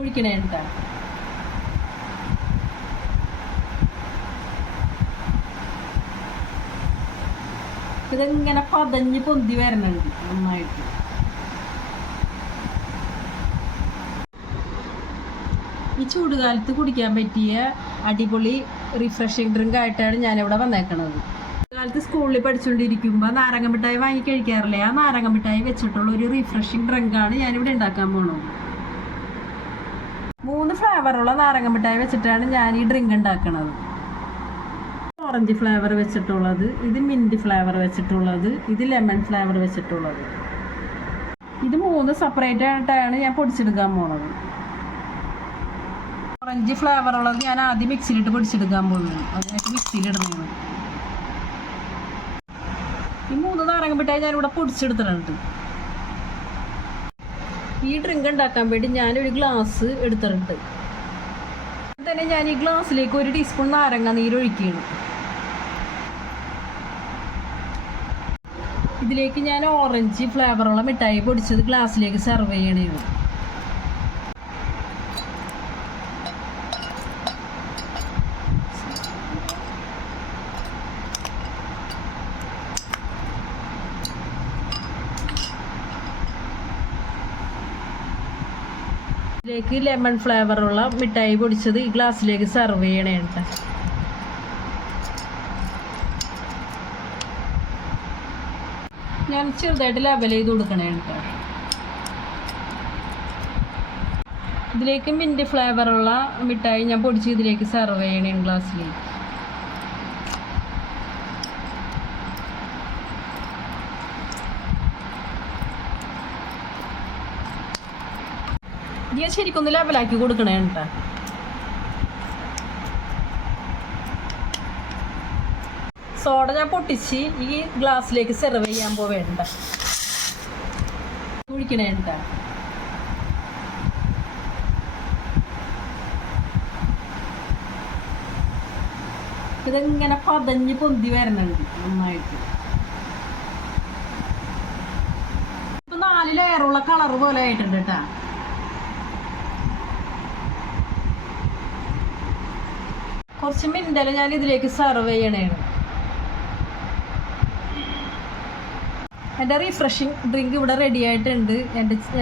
കുടിക്കണേ കേട്ടോ. ഇതെങ്ങനെ പതഞ്ഞ് പൊന്തി വരണുണ്ട് നന്നായിട്ട്. ഈ ചൂടുകാലത്ത് കുടിക്കാൻ പറ്റിയ അടിപൊളി റിഫ്രഷിങ് ഡ്രിങ്ക് ആയിട്ടാണ് ഞാനിവിടെ വന്നേക്കണത്. കാലത്ത് സ്കൂളിൽ പഠിച്ചുകൊണ്ടിരിക്കുമ്പോൾ നാരങ്ങ മിഠായി വാങ്ങി കഴിക്കാറില്ലേ, ആ നാരങ്ങ മിഠായി വെച്ചിട്ടുള്ള ഒരു റിഫ്രഷിങ് ഡ്രിങ്കാണ് ഞാനിവിടെ ഉണ്ടാക്കാൻ പോണത്. 3 ഫ്ലേവറുള്ള നാരങ്ങ മിഠായി വെച്ചിട്ടാണ് ഞാൻ ഈ ഡ്രിങ്ക് ഉണ്ടാക്കണത്. ഓറഞ്ച് ഫ്ലേവർ വെച്ചിട്ടുള്ളത്, ഇത് മിൻറ്റ് ഫ്ലേവർ വെച്ചിട്ടുള്ളത്, ഇത് ലെമൺ ഫ്ലേവർ വെച്ചിട്ടുള്ളത്. ഇത് 3 സെപ്പറേറ്റ് ആയിട്ടാണ് ഞാൻ പൊടിച്ചെടുക്കാൻ പോണത്. ഓറഞ്ച് ഫ്ലേവർ ഉള്ളത് ഞാൻ ആദ്യം മിക്സിയിലിട്ട് പൊടിച്ചെടുക്കാൻ പോകുന്നത്. അതിനായിട്ട് മിക്സിയിലിടുന്നതാണ്. ഈ 3 നാരങ്ങ മിഠായി ഞാനിവിടെ പൊടിച്ചെടുത്തിട്ടുണ്ട്. ഈ ഡ്രിങ്ക് ഉണ്ടാക്കാൻ വേണ്ടി ഞാനൊരു ഗ്ലാസ് എടുത്തിട്ടുണ്ട്. തന്നെ ഞാൻ ഈ ഗ്ലാസ്സിലേക്ക് 1 ടീസ്പൂൺ നാരങ്ങ നീര് ഒഴിക്കുകയാണ്. ഇതിലേക്ക് ഞാൻ ഓറഞ്ച് ഫ്ലേവറുള്ള മിഠായി പൊടിച്ചത് ഗ്ലാസ്സിലേക്ക് സെർവ് ചെയ്യണേണ്. ഇതിലേക്ക് ലെമൺ ഫ്ലേവറുള്ള മിഠായി പൊടിച്ചത് ഈ ഗ്ലാസ്സിലേക്ക് സെർവ് ചെയ്യണേ കേട്ടോ. ഞാൻ ചെറുതായിട്ട് ലെവൽ ചെയ്ത് കൊടുക്കണേ കേട്ടോ. ഇതിലേക്ക് മിൻറ്റ് ഫ്ലേവറുള്ള മിഠായി ഞാൻ പൊടിച്ച് ഇതിലേക്ക് സെർവ് ചെയ്യണേ ഗ്ലാസ്സിലേക്ക്. ഞാൻ ശരിക്കൊന്ന് ലെവലാക്കി കൊടുക്കണേ കേട്ടോ. സോഡ ഞാൻ പൊട്ടിച്ച് ഈ ഗ്ലാസ്സിലേക്ക് സെർവ് ചെയ്യാൻ പോവേണ്ട കുഴിക്കണേ കേട്ടോ. ഇതെങ്ങനെ പതഞ്ഞ് പൊന്തി വരണുണ്ട് നന്നായിട്ട്. ഇപ്പൊ 4 ലെയറുള്ള കളർ പോലെ ആയിട്ടുണ്ട് കേട്ടാ. കുറച്ച് മിൻറ്റല് ഞാൻ ഇതിലേക്ക് സെർവ് ചെയ്യണേണ്. എൻ്റെ റിഫ്രഷിങ് ഡ്രിങ്ക് ഇവിടെ റെഡി ആയിട്ടുണ്ട്.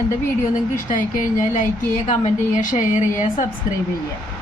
എൻ്റെ വീഡിയോ നിങ്ങൾക്ക് ഇഷ്ടമായി കഴിഞ്ഞാൽ ലൈക്ക് ചെയ്യുക, കമൻറ്റ് ചെയ്യുക, ഷെയർ ചെയ്യുക, സബ്സ്ക്രൈബ് ചെയ്യുക.